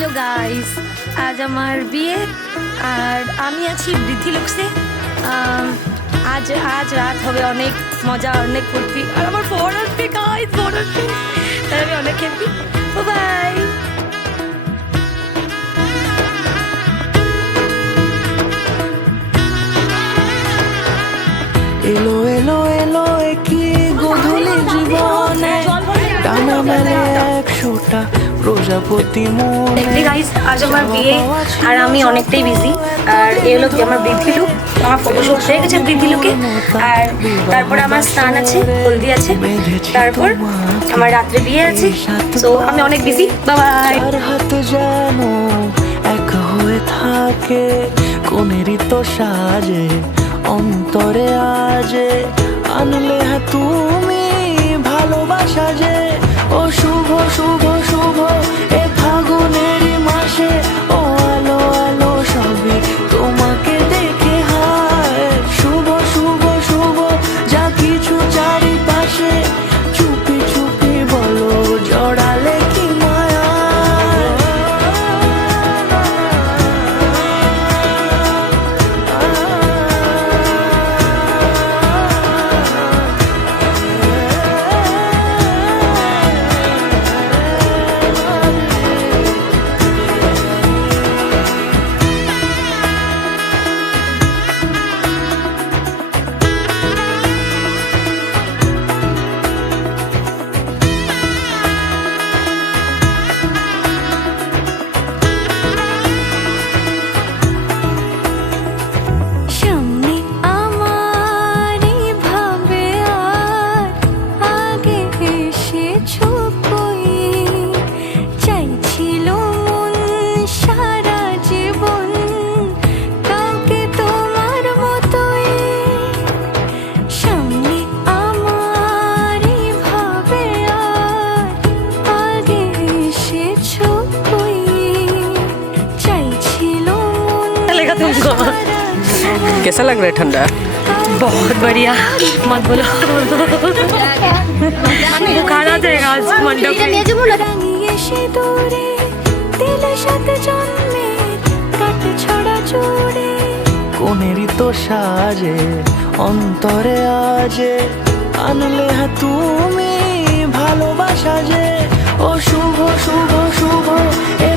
Hello guys, আজ আমার বিয়ে আর আমি আছি বৃদ্ধি লুকসে। আজ আজ রাত হবে অনেক মজা, অনেক ফুর্তি। আর আমার ফোন আসবে গাইস, ফোন আসবে, তাই আমি অনেক হ্যাপি। বাই। এলো এলো এলো কি গধূলি জীবনে টানা মেলে 100টা প্রজাপতি মনে। দেখতে গাইস, আজ আমার বিয়ে আর আমি অনেকটাই বিজি। আর এই হলো কি আমার বৃদ্ধি লুক, আমার ফটোশুট হয়ে গেছে বৃদ্ধি লুকে। আর তারপর আমার স্নান আছে, হলদি আছে, তারপর আমার রাত্রে বিয়ে আছে। তো আমি অনেক বিজি। বাই। চার হাত যেন এক হয়ে থাকে, কোনেরই তো সাজে অন্তরে আজে আনলে তুমি ভালোবাসা যে। ও শুভ শুভ শুভ এ ফাগুনেরই মাসে, ও আলো আলো সবই তোমাকে দেখে হায়। শুভ শুভ শুভ যা কিছু চারিপাশে, চুপি চুপি বলো জড়ালে কি মায়া। कैसा लग रहा है ठंडा? बहुत बढ़िया, मत बोलो, बुखार आ जाएगा आज मंडप में। কোনেরই তো সাজে অন্তরে আজে আনলে তুমি ভালোবাসা যে। ও শুভ শুভ শুভ এ